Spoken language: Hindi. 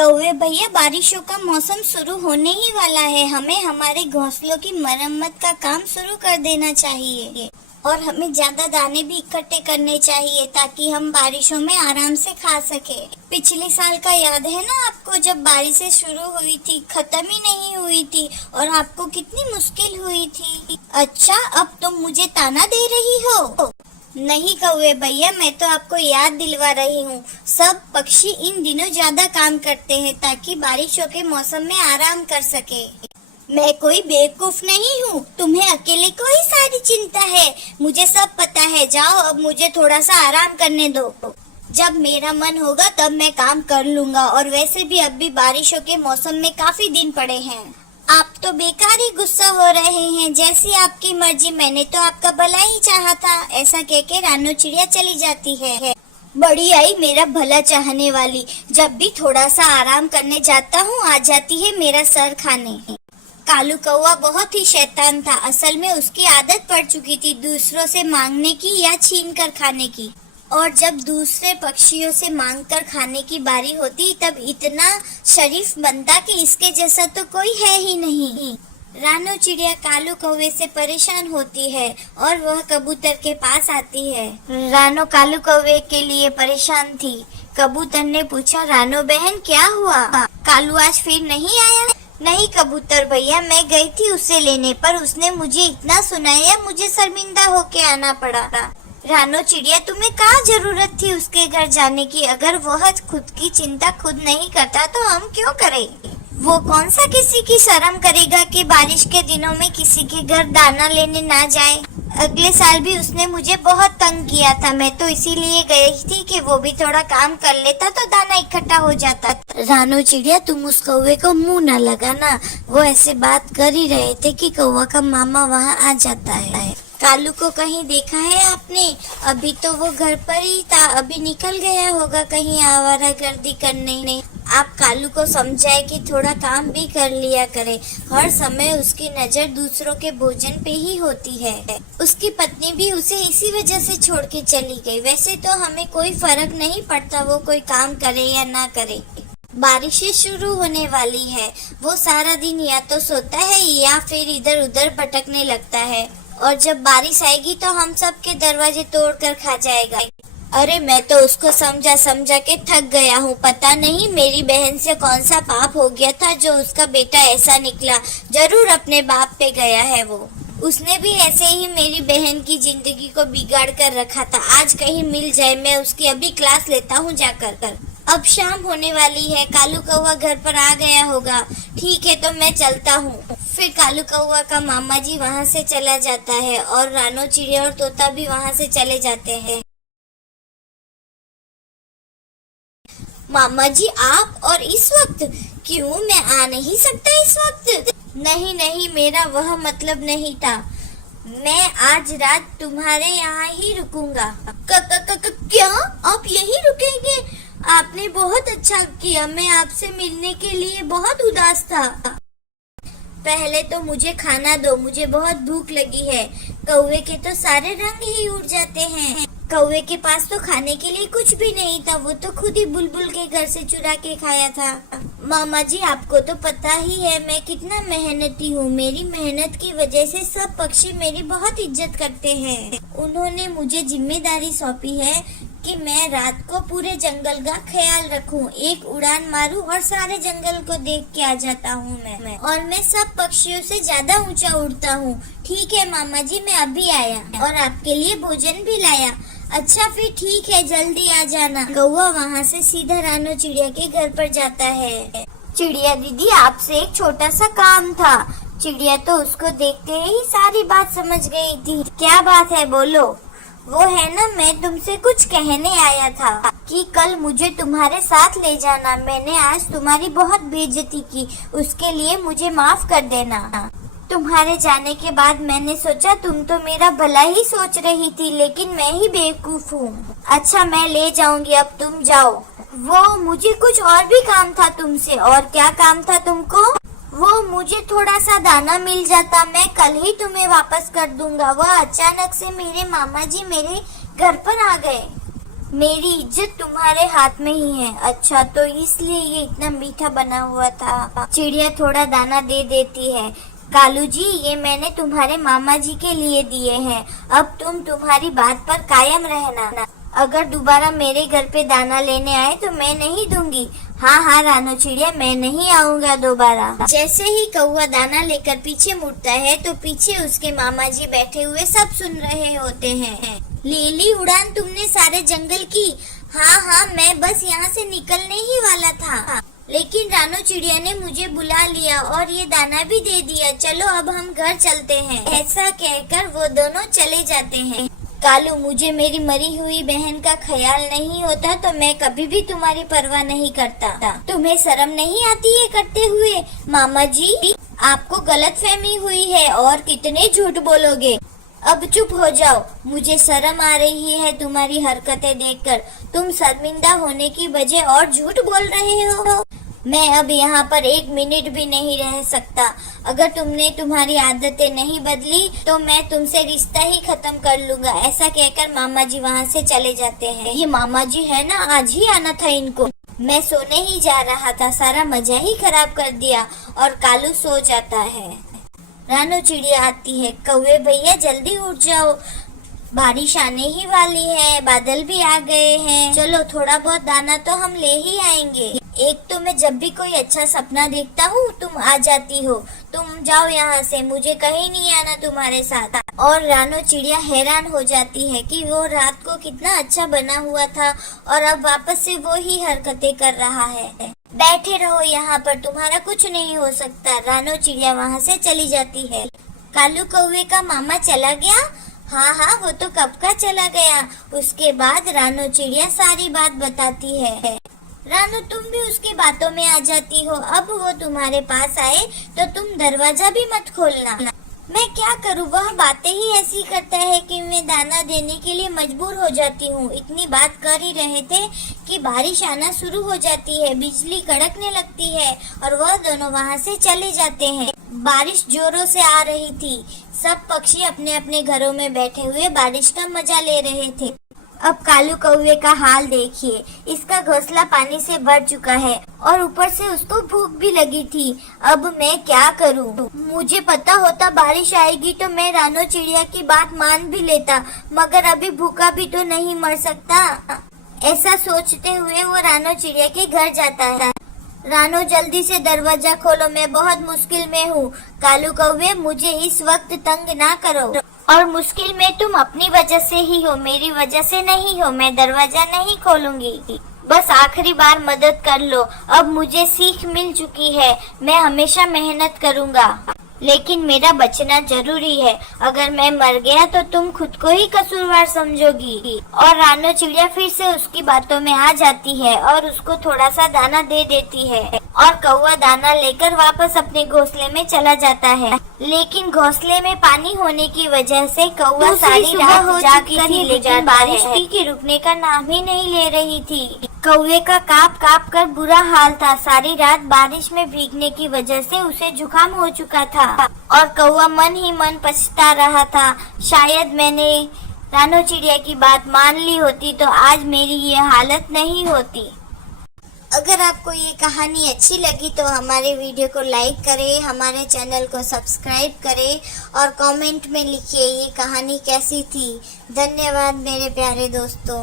कौवे भैया, बारिशों का मौसम शुरू होने ही वाला है। हमें हमारे घोंसलों की मरम्मत का काम शुरू कर देना चाहिए और हमें ज्यादा दाने भी इकट्ठे करने चाहिए ताकि हम बारिशों में आराम से खा सके। पिछले साल का याद है ना आपको, जब बारिशें शुरू हुई थी, खत्म ही नहीं हुई थी और आपको कितनी मुश्किल हुई थी। अच्छा, अब तुम मुझे ताना दे रही हो? नहीं कौवे भैया, मैं तो आपको याद दिलवा रही हूँ। सब पक्षी इन दिनों ज्यादा काम करते हैं ताकि बारिशों के मौसम में आराम कर सके। मैं कोई बेवकूफ नहीं हूँ, तुम्हें अकेले को ही सारी चिंता है, मुझे सब पता है। जाओ, अब मुझे थोड़ा सा आराम करने दो। जब मेरा मन होगा तब मैं काम कर लूंगा, और वैसे भी अब भी बारिशों के मौसम में काफी दिन पड़े हैं। आप तो बेकार ही गुस्सा हो रहे हैं। जैसी आपकी मर्जी, मैंने तो आपका भला ही चाहा था। ऐसा कह के रानो चिड़िया चली जाती है। बड़ी आई मेरा भला चाहने वाली, जब भी थोड़ा सा आराम करने जाता हूँ आ जाती है मेरा सर खाने। कालू कौवा बहुत ही शैतान था। असल में उसकी आदत पड़ चुकी थी दूसरों से मांगने की या छीन कर खाने की, और जब दूसरे पक्षियों से मांगकर खाने की बारी होती तब इतना शरीफ बनता कि इसके जैसा तो कोई है ही नहीं। रानो चिड़िया कालू कौवे से परेशान होती है और वह कबूतर के पास आती है। रानो कालू कौवे के लिए परेशान थी। कबूतर ने पूछा, रानो बहन क्या हुआ? कालू आज फिर नहीं आया? नहीं कबूतर भैया, मैं गई थी उसे लेने, पर उसने मुझे इतना सुनाया मुझे शर्मिंदा होके आना पड़ा। रानो चिड़िया, तुम्हें क्या जरूरत थी उसके घर जाने की? अगर वह खुद की चिंता खुद नहीं करता तो हम क्यों करें? वो कौन सा किसी की शर्म करेगा कि बारिश के दिनों में किसी के घर दाना लेने ना जाए। अगले साल भी उसने मुझे बहुत तंग किया था। मैं तो इसीलिए गई थी कि वो भी थोड़ा काम कर लेता तो दाना इकट्ठा हो जाता। रानो चिड़िया, तुम उस कौवे को मुंह न लगाना। वो ऐसे बात कर ही रहे थे कि कौवा का मामा वहाँ आ जाता है। कालू को कहीं देखा है आपने? अभी तो वो घर पर ही था, अभी निकल गया होगा कहीं आवारागर्दी करने। आप कालू को समझाए कि थोड़ा काम भी कर लिया करे। हर समय उसकी नजर दूसरों के भोजन पे ही होती है। उसकी पत्नी भी उसे इसी वजह से छोड़ के चली गई। वैसे तो हमें कोई फर्क नहीं पड़ता वो कोई काम करे या ना करे। बारिशें शुरू होने वाली है। वो सारा दिन या तो सोता है या फिर इधर उधर भटकने लगता है, और जब बारिश आएगी तो हम सब के दरवाजे तोड़कर खा जाएगा। अरे मैं तो उसको समझा समझा के थक गया हूँ। पता नहीं मेरी बहन से कौन सा पाप हो गया था जो उसका बेटा ऐसा निकला। जरूर अपने बाप पे गया है वो। उसने भी ऐसे ही मेरी बहन की जिंदगी को बिगाड़ कर रखा था। आज कहीं मिल जाए, मैं उसकी अभी क्लास लेता हूँ जाकर। अब शाम होने वाली है, कालू कौवा घर पर आ गया होगा। ठीक है, तो मैं चलता हूँ। फिर कालू कौवा का मामा जी वहाँ से चला जाता है और रानो चिड़िया और तोता भी वहाँ से चले जाते हैं। मामा जी आप, और इस वक्त? क्यों, मैं आ नहीं सकता इस वक्त? नहीं, मेरा वह मतलब नहीं था। मैं आज रात तुम्हारे यहाँ ही रुकूंगा। क्या आप यही रुकेंगे? आपने बहुत अच्छा किया। मैं आपसे मिलने के लिए बहुत उदास था। पहले तो मुझे खाना दो, मुझे बहुत भूख लगी है। कौवे के तो सारे रंग ही उड़ जाते हैं। कौवे के पास तो खाने के लिए कुछ भी नहीं था, वो तो खुद ही बुलबुल के घर से चुरा के खाया था। मामा जी आपको तो पता ही है मैं कितना मेहनती हूँ। मेरी मेहनत की वजह से सब पक्षी मेरी बहुत इज्जत करते हैं। उन्होंने मुझे जिम्मेदारी सौंपी है कि मैं रात को पूरे जंगल का ख्याल रखूं, एक उड़ान मारूं और सारे जंगल को देख के आ जाता हूं मैं। और मैं सब पक्षियों से ज्यादा ऊंचा उड़ता हूं। ठीक है मामा जी, मैं अभी आया और आपके लिए भोजन भी लाया। अच्छा फिर ठीक है, जल्दी आ जाना। कौवा वहाँ से सीधा रानो चिड़िया के घर पर जाता है। चिड़िया दीदी, आपसे एक छोटा सा काम था। चिड़िया तो उसको देखते ही सारी बात समझ गई थी। क्या बात है, बोलो। वो है ना, मैं तुमसे कुछ कहने आया था कि कल मुझे तुम्हारे साथ ले जाना। मैंने आज तुम्हारी बहुत बेइज्जती की, उसके लिए मुझे माफ कर देना। तुम्हारे जाने के बाद मैंने सोचा तुम तो मेरा भला ही सोच रही थी, लेकिन मैं ही बेवकूफ हूँ। अच्छा मैं ले जाऊंगी, अब तुम जाओ। वो मुझे कुछ और भी काम था तुमसे। और क्या काम था तुमको? वो मुझे थोड़ा सा दाना मिल जाता, मैं कल ही तुम्हें वापस कर दूंगा। वह अचानक से मेरे मामा जी मेरे घर पर आ गए। मेरी इज्जत तुम्हारे हाथ में ही है। अच्छा, तो इसलिए ये इतना मीठा बना हुआ था। चिड़िया थोड़ा दाना दे देती है। कालू जी, ये मैंने तुम्हारे मामा जी के लिए दिए हैं। अब तुम तुम्हारी बात पर कायम रहना। अगर दोबारा मेरे घर पे दाना लेने आए तो मैं नहीं दूंगी। हाँ हाँ रानो चिड़िया, मैं नहीं आऊंगा दोबारा। जैसे ही कौवा दाना लेकर पीछे मुड़ता है तो पीछे उसके मामा जी बैठे हुए सब सुन रहे होते हैं। ले ली उड़ान तुमने सारे जंगल की? हाँ हाँ, मैं बस यहाँ से निकलने ही वाला था, लेकिन रानो चिड़िया ने मुझे बुला लिया और ये दाना भी दे दिया। चलो अब हम घर चलते हैं। ऐसा कहकर वो दोनों चले जाते हैं। कालू, मुझे मेरी मरी हुई बहन का ख्याल नहीं होता तो मैं कभी भी तुम्हारी परवाह नहीं करता। तुम्हें शर्म नहीं आती है करते हुए? मामा जी, आपको गलतफहमी हुई है और कितने झूठ बोलोगे। अब चुप हो जाओ, मुझे शर्म आ रही है तुम्हारी हरकतें देखकर। तुम शर्मिंदा होने की बजाय और झूठ बोल रहे हो। मैं अब यहाँ पर 1 मिनट भी नहीं रह सकता। अगर तुमने तुम्हारी आदतें नहीं बदली तो मैं तुमसे रिश्ता ही खत्म कर लूंगा। ऐसा कहकर मामा जी वहाँ से चले जाते हैं। ये मामा जी है ना, आज ही आना था इनको। मैं सोने ही जा रहा था, सारा मजा ही खराब कर दिया। और कालू सो जाता है। रानो चिड़िया आती है। कौवे भैया जल्दी उठ जाओ, बारिश आने ही वाली है, बादल भी आ गए हैं। चलो थोड़ा बहुत दाना तो हम ले ही आएंगे। एक तो मैं जब भी कोई अच्छा सपना देखता हूँ तुम आ जाती हो। तुम जाओ यहाँ से, मुझे कहीं नहीं आना तुम्हारे साथ। और रानो चिड़िया हैरान हो जाती है कि वो रात को कितना अच्छा बना हुआ था और अब वापस से वो ही हरकतें कर रहा है। बैठे रहो यहाँ पर, तुम्हारा कुछ नहीं हो सकता। रानो चिड़िया वहाँ से चली जाती है। कालू कौवे का मामा चला गया? हाँ हाँ, वो तो कब का चला गया। उसके बाद रानो चिड़िया सारी बात बताती है। रानो, तुम भी उसकी बातों में आ जाती हो। अब वो तुम्हारे पास आए तो तुम दरवाजा भी मत खोलना। मैं क्या करूँ, वह बातें ही ऐसी करता है कि मैं दाना देने के लिए मजबूर हो जाती हूँ। इतनी बात कर ही रहे थे कि बारिश आना शुरू हो जाती है, बिजली कड़कने लगती है और वह दोनों वहाँ से चले जाते हैं। बारिश जोरों से आ रही थी। सब पक्षी अपने अपने घरों में बैठे हुए बारिश का मजा ले रहे थे। अब कालू कौवे का हाल देखिए, इसका घोंसला पानी से भर चुका है और ऊपर से उसको भूख भी लगी थी। अब मैं क्या करूं? मुझे पता होता बारिश आएगी तो मैं रानो चिड़िया की बात मान भी लेता, मगर अभी भूखा भी तो नहीं मर सकता। ऐसा सोचते हुए वो रानो चिड़िया के घर जाता है। रानो, जल्दी से दरवाजा खोलो, मैं बहुत मुश्किल में हूँ। कालू कौवे, मुझे इस वक्त तंग ना करो। और मुश्किल में तुम अपनी वजह से ही हो, मेरी वजह से नहीं हो। मैं दरवाजा नहीं खोलूंगी, बस आखिरी बार मदद कर लो। अब मुझे सीख मिल चुकी है, मैं हमेशा मेहनत करूँगा, लेकिन मेरा बचना जरूरी है। अगर मैं मर गया तो तुम खुद को ही कसूरवार समझोगी। और रानो चिड़िया फिर से उसकी बातों में आ जाती है और उसको थोड़ा सा दाना दे देती है और कौवा दाना लेकर वापस अपने घोंसले में चला जाता है। लेकिन घोंसले में पानी होने की वजह से कौवा सारी रात जागी थी, लेकिन बारिश की रुकने का नाम ही नहीं ले रही थी। कौवे का कांप कांप कर बुरा हाल था। सारी रात बारिश में भीगने की वजह से उसे जुकाम हो चुका था और कौवा मन ही मन पछता रहा था। शायद मैंने रानो चिड़िया की बात मान ली होती तो आज मेरी ये हालत नहीं होती। अगर आपको ये कहानी अच्छी लगी तो हमारे वीडियो को लाइक करें, हमारे चैनल को सब्सक्राइब करें और कमेंट में लिखिए ये कहानी कैसी थी। धन्यवाद मेरे प्यारे दोस्तों।